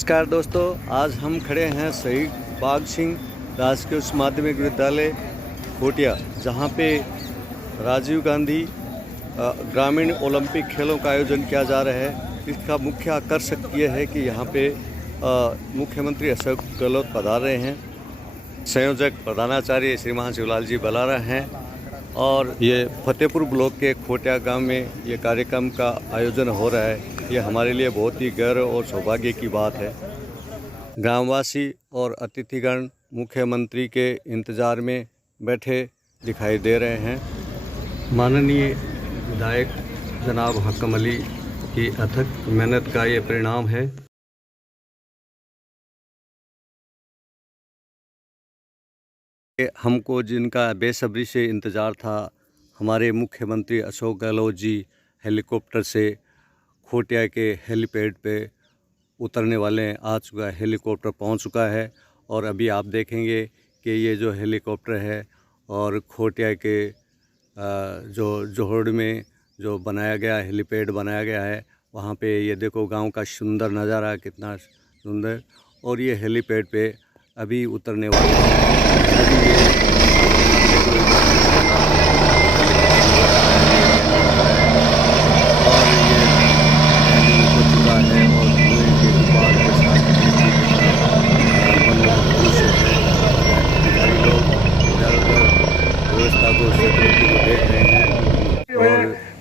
नमस्कार दोस्तों, आज हम खड़े हैं शहीद बाघ सिंह राजकीय उच्च माध्यमिक विद्यालय खोटिया, जहां पे राजीव गांधी ग्रामीण ओलंपिक खेलों का आयोजन किया जा रहा है। इसका मुख्य आकर्षक ये है कि यहाँ पे मुख्यमंत्री अशोक गहलोत पधार रहे हैं, संयोजक प्रधानाचार्य श्रीमान शिवलाल जी बलारा हैं और ये फतेहपुर ब्लॉक के खोटिया गांव में ये कार्यक्रम का आयोजन हो रहा है। ये हमारे लिए बहुत ही गौरव और सौभाग्य की बात है। ग्रामवासी और अतिथिगण मुख्यमंत्री के इंतज़ार में बैठे दिखाई दे रहे हैं। माननीय विधायक जनाब हकम अली की अथक मेहनत का ये परिणाम है। हमको जिनका बेसब्री से इंतज़ार था, हमारे मुख्यमंत्री अशोक गहलोत जी हेलीकॉप्टर से खोटिया के हेलीपैड पे उतरने वाले हैं। आ चुका है, हेलीकॉप्टर पहुंच चुका है और अभी आप देखेंगे कि ये जो हेलीकॉप्टर है और खोटिया के जो जोहड़ में जो बनाया गया हेलीपैड बनाया गया है, वहाँ पे ये देखो गांव का सुंदर नज़ारा, कितना सुंदर। और ये हेलीपैड पे अभी उतरने वाले हैं।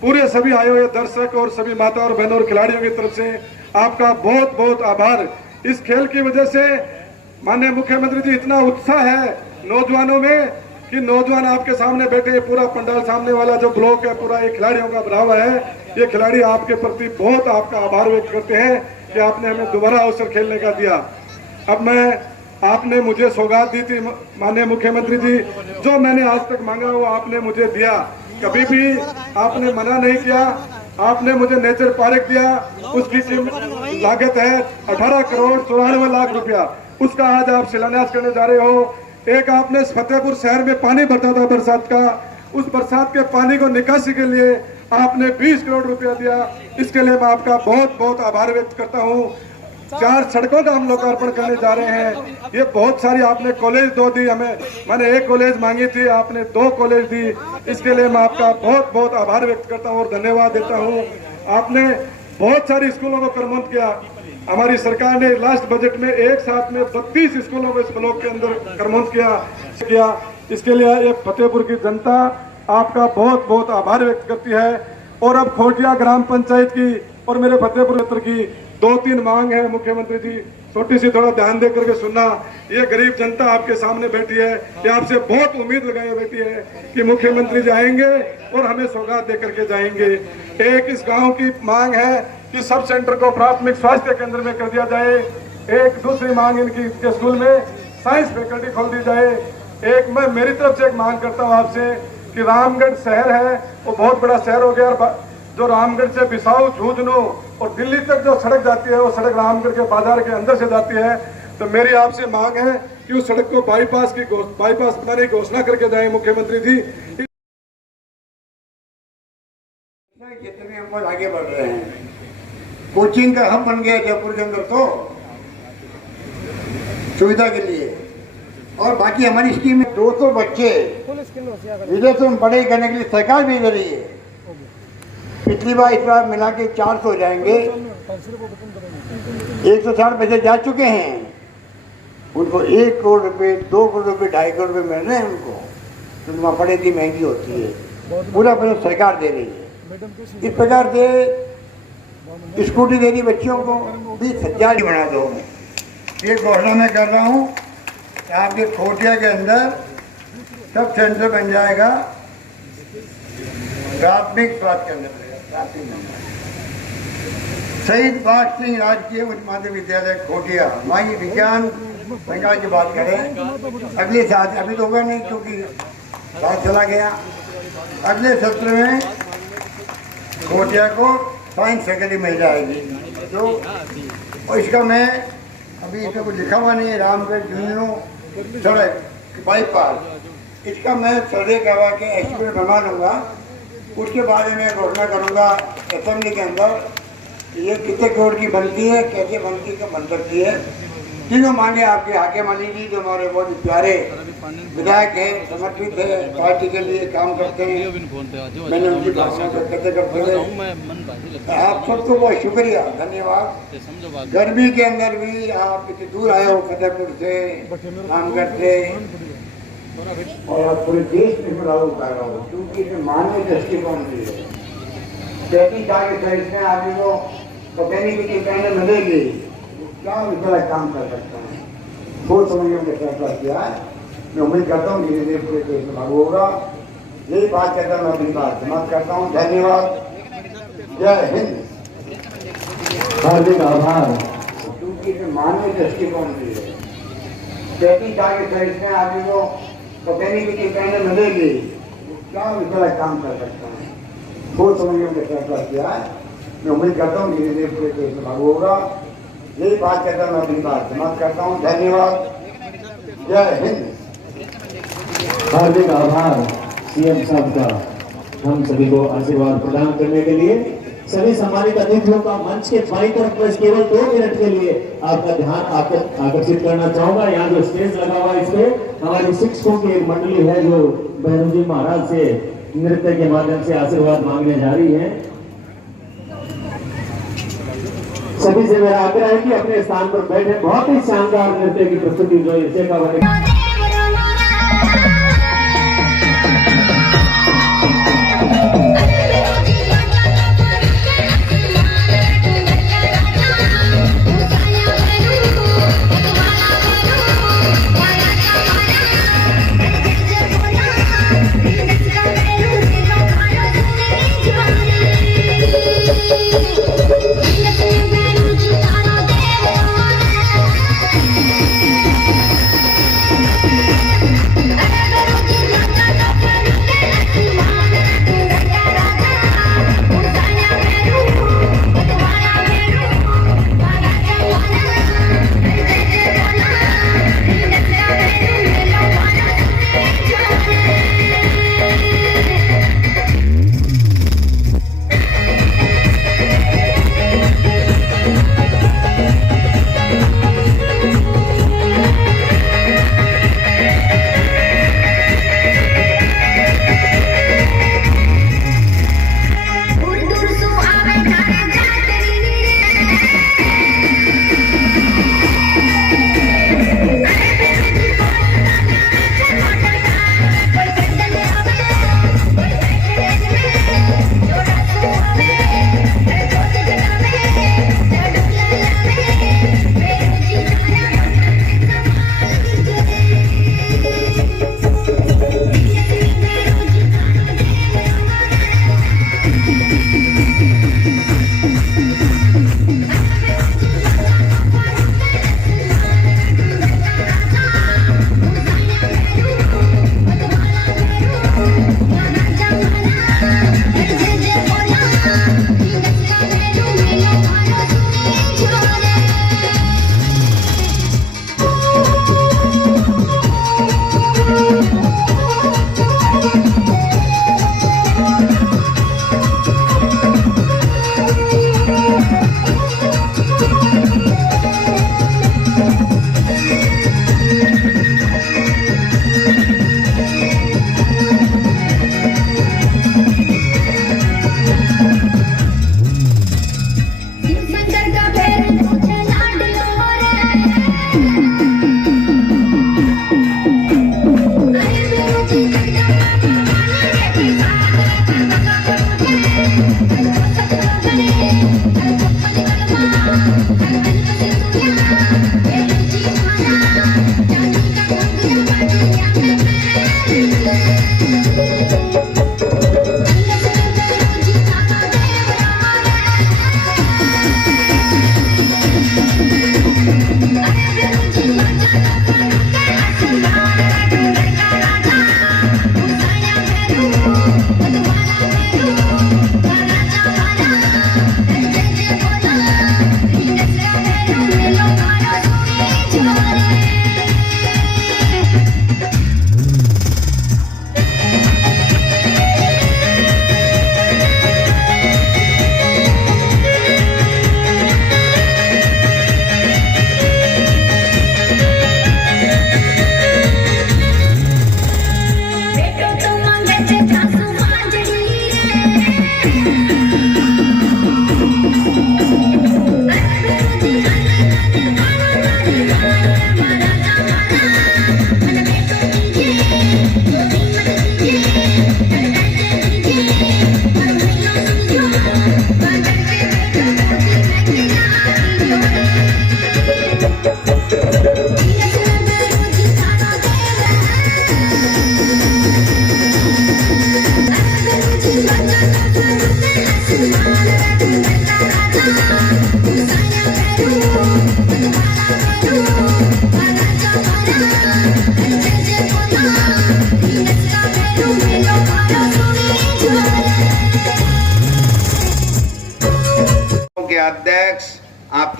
पूरे सभी आए हुए दर्शक और सभी माता और बहनों और खिलाड़ियों की तरफ से आपका बहुत बहुत आभार। इस खेल की वजह से माननीय मुख्यमंत्री जी, इतना उत्साह है नौजवानों में कि नौजवान आपके सामने बैठे, पूरा पंडाल सामने वाला जो ब्लॉक है पूरा ये खिलाड़ियों का भरा हुआ है। ये खिलाड़ी आपके प्रति बहुत आपका आभार व्यक्त करते हैं कि आपने हमें दोबारा अवसर खेलने का दिया। अब आपने मुझे सौगात दी थी माननीय मुख्यमंत्री जी, जो मैंने आज तक मांगा वो आपने मुझे दिया। कभी भी आपने मना नहीं किया। आपने मुझे नेचर पार्क दिया, उसकी लागत है 18 करोड़ 94 लाख रुपया। उसका आज आप शिलान्यास करने जा रहे हो। एक आपने फतेहपुर शहर में पानी भरता था बरसात का, उस बरसात के पानी को निकासी के लिए आपने 20 करोड़ रुपया दिया। इसके लिए मैं आपका बहुत बहुत आभार व्यक्त करता हूँ। 4 सड़कों का हम लोकार्पण करने जा रहे हैं। ये बहुत सारी आपने कॉलेज दो दी हमें, मैंने 1 कॉलेज मांगी थी, आपने 2 कॉलेज दी। इसके लिए मैं आपका बहुत बहुत आभार व्यक्त करता हूँ और धन्यवाद देता हूँ। आपने बहुत सारी स्कूलों को क्रमबद्ध किया। हमारी सरकार ने लास्ट बजट में एक साथ में 32 स्कूलों को इस ब्लॉक के अंदर क्रमबद्ध किया। इसके लिए ये फतेहपुर की जनता आपका बहुत बहुत आभार व्यक्त करती है। और अब खोटिया ग्राम पंचायत की और मेरे फतेहपुर क्षेत्र की 2-3 मांग है मुख्यमंत्री जी, छोटी सी थोड़ा ध्यान दे करके सुनना। ये गरीब जनता आपके सामने बैठी है, ये आपसे बहुत उम्मीद लगाए बैठी है कि मुख्यमंत्री जाएंगे और हमें सौगात दे करके जाएंगे। एक इस गांव की मांग है कि सब सेंटर को प्राथमिक स्वास्थ्य केंद्र में कर दिया जाए। एक दूसरी मांग इनकी के स्कूल में साइंस फैकल्टी खोल दी जाए। एक मैं मेरी तरफ से एक मांग करता हूँ आपसे कि रामगढ़ शहर है वो बहुत बड़ा शहर हो गया। जो रामगढ़ से बिसाऊ, झुंझुनू और दिल्ली तक जो सड़क जाती है वो सड़क रामगढ़ के बाजार के अंदर से जाती है। तो मेरी आपसे मांग है कि उस सड़क को बाईपास बनाने की घोषणा करके जाए मुख्यमंत्री जी। जितने हम आगे बढ़ रहे हैं, कोचिंग का हब बन गया जयपुर के अंदर तो सुविधा के लिए। और बाकी हमारी स्कीम में 200 बच्चे विदेशों में पढ़ाई करने के लिए सरकार भी दे रही है। पिछली बार इस बार मिला के 400 हो जाएंगे। 160 पैसे जा चुके हैं उनको। 1 करोड़ रुपए, 2 करोड़ रुपए, 2.5 करोड़ रुपए मिल रहे हैं उनको। तो वहाँ पढ़ाई इतनी महंगी होती है, पूरा पैसा सरकार दे रही है। इस प्रकार से स्कूटी दे रही बच्चियों को 20,000 बना दो। ये घोषणा मैं कर रहा हूँ कि आपके खोटिया के अंदर सब सेंटर बन जाएगा प्राथमिक स्वास्थ्य केंद्र। शहीद बाघ सिंह राजकीय उच्च माध्यमिक विद्यालय खोटिया, वहीं विज्ञान संकाय की बात करें अगले साल, अभी तो होगा नहीं क्योंकि साल चला गया। अगले सत्र में खोटिया को साइंस फैकल्टी मिल जाएगी। तो और इसका मैं अभी इसमें कुछ लिखा हुआ नहीं है, रामगढ़ झुंझुनू सड़क बाईपास, इसका मैं सर्वे करवा के एस्टिमेट बनवा लूँगा। उसके बारे में घोषणा करूँगा असेंबली के अंदर ये कितने करोड़ की बनती है, कैसे बनती है, तो बन सकती है। तीनों मांगे आपके हाकिम अली जी जो हमारे बहुत प्यारे विधायक हैं, समर्पित है, पार्टी के लिए काम करते हैं। मैंने उनकी भाषा को करते करते हुए आप सबको बहुत शुक्रिया, धन्यवाद। गर्मी के अंदर भी आप इतनी दूर आए हो फतेहपुर से काम करते और पूरे देश में लागू कर रहा हूँ, क्योंकि मानवीय दृष्टिकोण भी है। 33 साल के आदमी को पता नहीं कि कहने मिलेगी क्या विचार काम कर सकता है, बहुत समझ में फैसला किया है। मैं उम्मीद करता हूँ धीरे धीरे पूरे देश में लागू होगा। यही बात कहता मैं अपनी बात समाप्त करता हूँ। धन्यवाद, जय हिंद। हार्दिक आभार। क्योंकि मानवीय दृष्टिकोण भी है। 33 साल के आदमी को पता नहीं कि कहने मिलेगी क्या विचार काम कर सकता है, बहुत समझ में फैसला किया है। मैं उम्मीद करता हूँ धीरे धीरे पूरे देश में लागू होगा। यही बात कहता मैं अपनी बात समाप्त करता हूँ। धन्यवाद, जय हिंद। हार्दिक आभार सीएम साहब का हम सभी को आशीर्वाद प्रदान करने के लिए। सभी सम्मानित अतिथियों का मंच के बाईं तरफ बस केवल 2 मिनट के लिए आपका ध्यान आकर्षित करना चाहूंगा। यहाँ जो स्टेज लगा हुआ है इस पे हमारी शिक्षकों की एक मंडली है जो बहनू जी महाराज से नृत्य के माध्यम से आशीर्वाद मांगने जा रही है। सभी से मेरा आग्रह है कि अपने स्थान पर बैठे। बहुत ही शानदार नृत्य की प्रस्तुति जो इसे का बने। I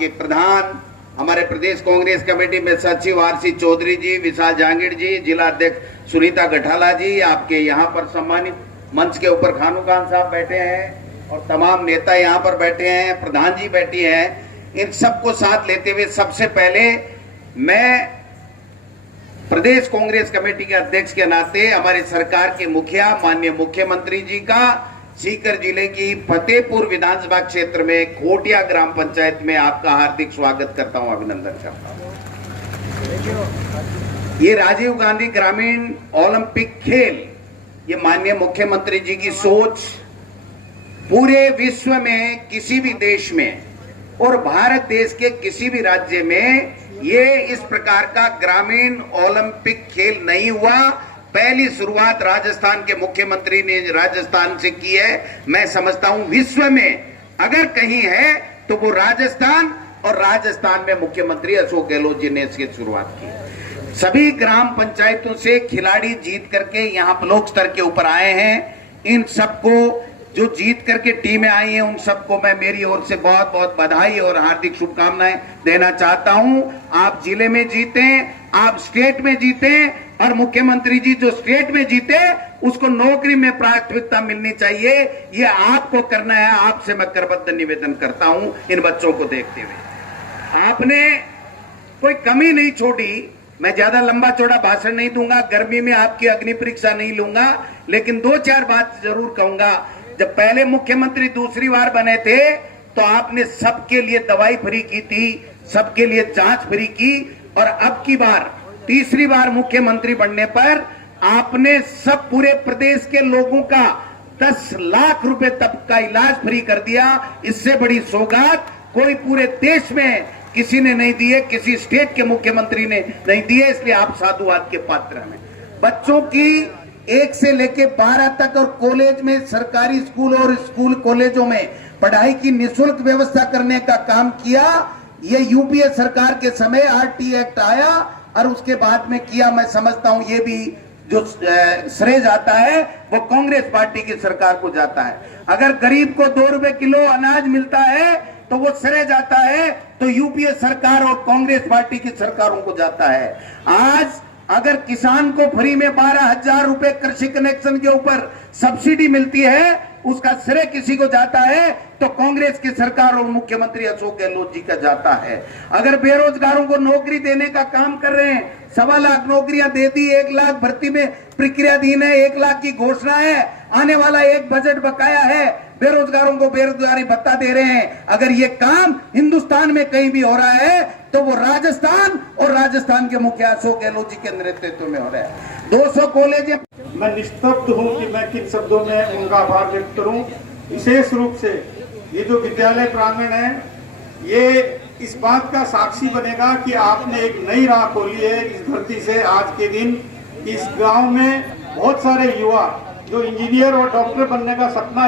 आपके प्रधान, हमारे प्रदेश कांग्रेस कमेटी में सचिव आरसी चौधरी जी, विशाल जहांगीर जी, जिला अध्यक्ष सुनीता गठाला जी, आपके यहाँ पर सम्मानित मंच के ऊपर खानू खान साहब बैठे हैं और तमाम नेता यहाँ पर बैठे हैं, प्रधान जी बैठी हैं, इन सबको साथ लेते हुए सबसे पहले मैं प्रदेश कांग्रेस कमेटी के अध्यक्ष के नाते हमारी सरकार के मुखिया माननीय मुख्यमंत्री जी का सीकर जिले की फतेहपुर विधानसभा क्षेत्र में खोटिया ग्राम पंचायत में आपका हार्दिक स्वागत करता हूं, अभिनंदन करता हूं। ये राजीव गांधी ग्रामीण ओलंपिक खेल, ये माननीय मुख्यमंत्री जी की सोच पूरे विश्व में किसी भी देश में और भारत देश के किसी भी राज्य में ये इस प्रकार का ग्रामीण ओलंपिक खेल नहीं हुआ। पहली शुरुआत राजस्थान के मुख्यमंत्री ने राजस्थान से की है। मैं समझता हूं विश्व में अगर कहीं है तो वो राजस्थान, और राजस्थान में मुख्यमंत्री अशोक गहलोत जी ने इसकी शुरुआत की। सभी ग्राम पंचायतों से खिलाड़ी जीत करके यहाँ ब्लॉक स्तर के ऊपर आए हैं। इन सबको जो जीत करके टीमें आई हैं उन सबको मैं मेरी ओर से बहुत बहुत बधाई और हार्दिक शुभकामनाएं देना चाहता हूं। आप जिले में जीते, आप स्टेट में जीते, और मुख्यमंत्री जी जो स्टेट में जीते उसको नौकरी में प्राथमिकता मिलनी चाहिए। ये आपको करना है। आपसे मैं करबद्ध निवेदन करता हूं इन बच्चों को देखते हुए। आपने कोई कमी नहीं छोड़ी। मैं ज्यादा लंबा चौड़ा भाषण नहीं दूंगा, गर्मी में आपकी अग्नि परीक्षा नहीं लूंगा, लेकिन दो चार बात जरूर कहूंगा। जब पहले मुख्यमंत्री दूसरी बार बने थे तो आपने सबके लिए दवाई फ्री की थी, सबके लिए जांच फ्री की, और अब की बार तीसरी बार मुख्यमंत्री बनने पर आपने सब पूरे प्रदेश के लोगों का 10 लाख रुपए तक का इलाज फ्री कर दिया। इससे बड़ी सौगात कोई पूरे देश में किसी ने नहीं दी है, किसी स्टेट के मुख्यमंत्री ने नहीं दी है, इसलिए आप साधुवाद के पात्र हैं। बच्चों की 1 से लेके 12 तक और कॉलेज में, सरकारी स्कूल और स्कूल कॉलेजों में पढ़ाई की निःशुल्क व्यवस्था करने का काम किया। ये यूपीए सरकार के समय आरटी एक्ट आया और उसके बाद में किया। मैं समझता हूं ये भी जो श्रेय जाता है वो कांग्रेस पार्टी की सरकार को जाता है। अगर गरीब को 2 रुपए किलो अनाज मिलता है तो वो श्रेय जाता है तो यूपीए सरकार और कांग्रेस पार्टी की सरकारों को जाता है। आज अगर किसान को फ्री में 12,000 रुपए कृषि कनेक्शन के ऊपर सब्सिडी मिलती है, उसका श्रेय किसी को जाता है तो कांग्रेस की सरकार और मुख्यमंत्री अशोक गहलोत जी का जाता है। अगर बेरोजगारों को नौकरी देने का काम कर रहे हैं, 1.25 लाख नौकरियां दे दी, 1 लाख भर्ती में प्रक्रियाधीन है, 1 लाख की घोषणा है, आने वाला एक बजट बकाया है, बेरोजगारों को बेरोजगारी भत्ता दे रहे हैं। अगर ये काम हिंदुस्तान में कहीं भी हो रहा है तो वो राजस्थान और राजस्थान के मुखिया अशोक गहलोत जी के नेतृत्व में हो रहा है। 200 कॉलेज। मैं निस्तब्ध हूं कि मैं किन शब्दों में उनका आभार व्यक्त करूं। विशेष रूप से ये जो विद्यालय प्रांगण है, ये इस बात का साक्षी बनेगा कि आपने एक नई राह खोली है इस धरती से। आज के दिन इस गांव में बहुत सारे युवा जो इंजीनियर और डॉक्टर बनने का सपना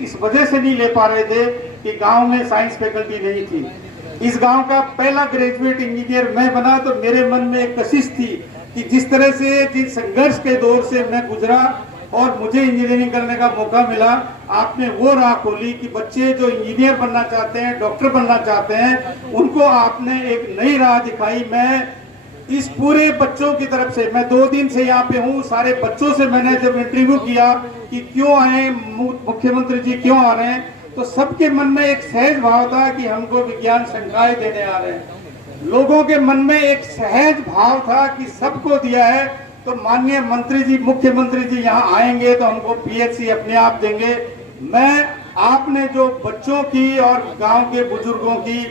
इस वजह से नहीं ले पा रहे थे कि गांव में साइंस फैकल्टी नहीं थी। इस गांव का पहला ग्रेजुएट इंजीनियर मैं बना तो मेरे मन में एक कशिश थी कि जिस तरह से जिस संघर्ष के दौर से मैं गुजरा और मुझे इंजीनियरिंग करने का मौका मिला, आपने वो राह खोली कि बच्चे जो इंजीनियर बनना चाहते हैं, डॉक्टर बनना चाहते हैं, उनको आपने एक नई राह दिखाई। मैं इस पूरे बच्चों की तरफ से, मैं 2 दिन से यहाँ पे हूँ, सारे बच्चों से मैंने जब इंटरव्यू किया कि क्यों आए मुख्यमंत्री जी, क्यों आ रहे हैं, तो सबके मन में एक सहज भाव था कि हमको विज्ञान शंकाएं देने आ रहे हैं। लोगों के मन में एक सहज भाव था कि सबको दिया है तो माननीय मंत्री जी, मुख्यमंत्री जी यहाँ आएंगे तो हमको पीएचसी अपने आप देंगे। मैं आपने जो बच्चों की और गांव के बुजुर्गों की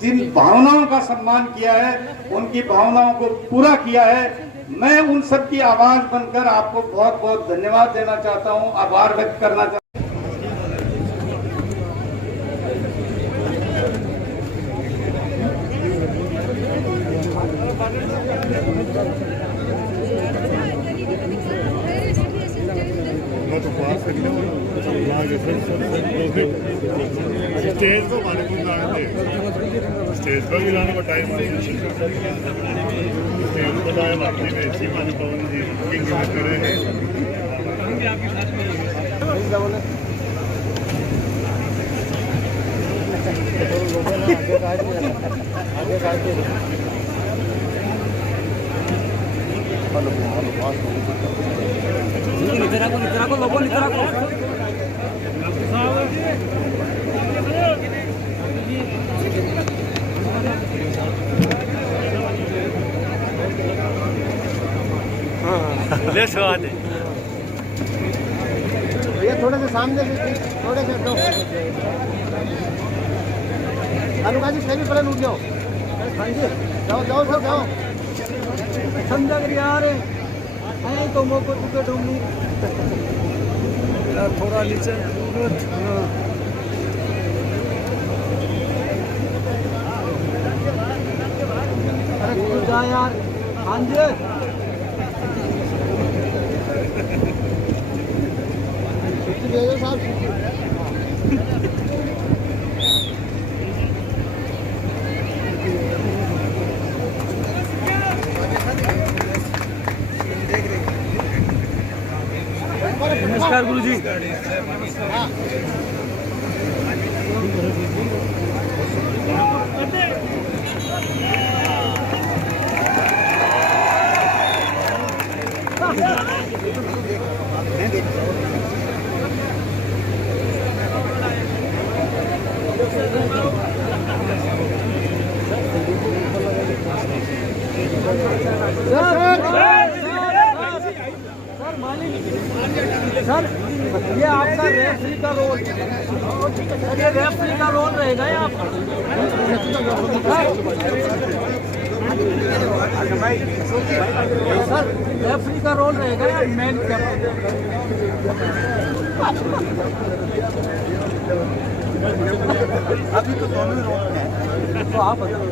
जिन भावनाओं का सम्मान किया है, उनकी भावनाओं को पूरा किया है। मैं उन सब की आवाज बनकर आपको बहुत बहुत धन्यवाद देना चाहता हूँ, आभार व्यक्त करना चाहता हूँ। स्टेज को माने को स्टेज पर भी लाने का टाइम नहीं है। स्टेज पर आए बाकी में ऐसी माने पवन जी बुकिंग में खड़े हैं। ले स्वाद है। भैया थोड़े से सामने से थोड़े से दो अनुका जी सही पड़े उठ जाओ। हाँ जी जाओ जाओ सब जाओ समझा कर यार है तो मोको तुके ढूंढू थोड़ा नीचे अरे तू जा यार। हाँ जी साहब नमस्कार गुरुजी। सर ये आपका रेफरी का रोल, ये रेफरी का रोल रहेगा यहाँ पर। सर रेफरी का रोल रहेगा या मेन कैप्टन? अभी तो दोनों रोल हैं, तो आप बताओ।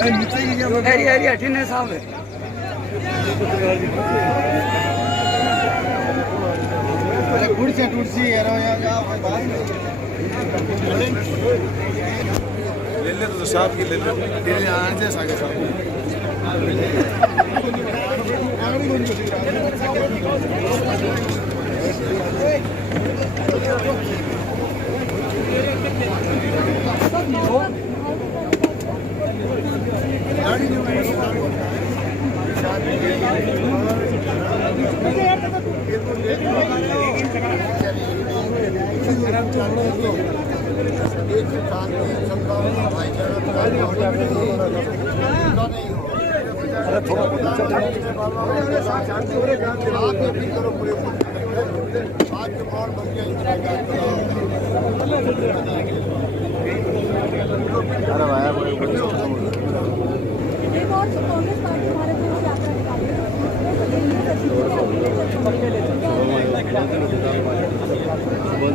एरिया अठीने साहब है। कुर्सी कुर्सी ले ले तो साहब की ले ले आने सागे साहब बोल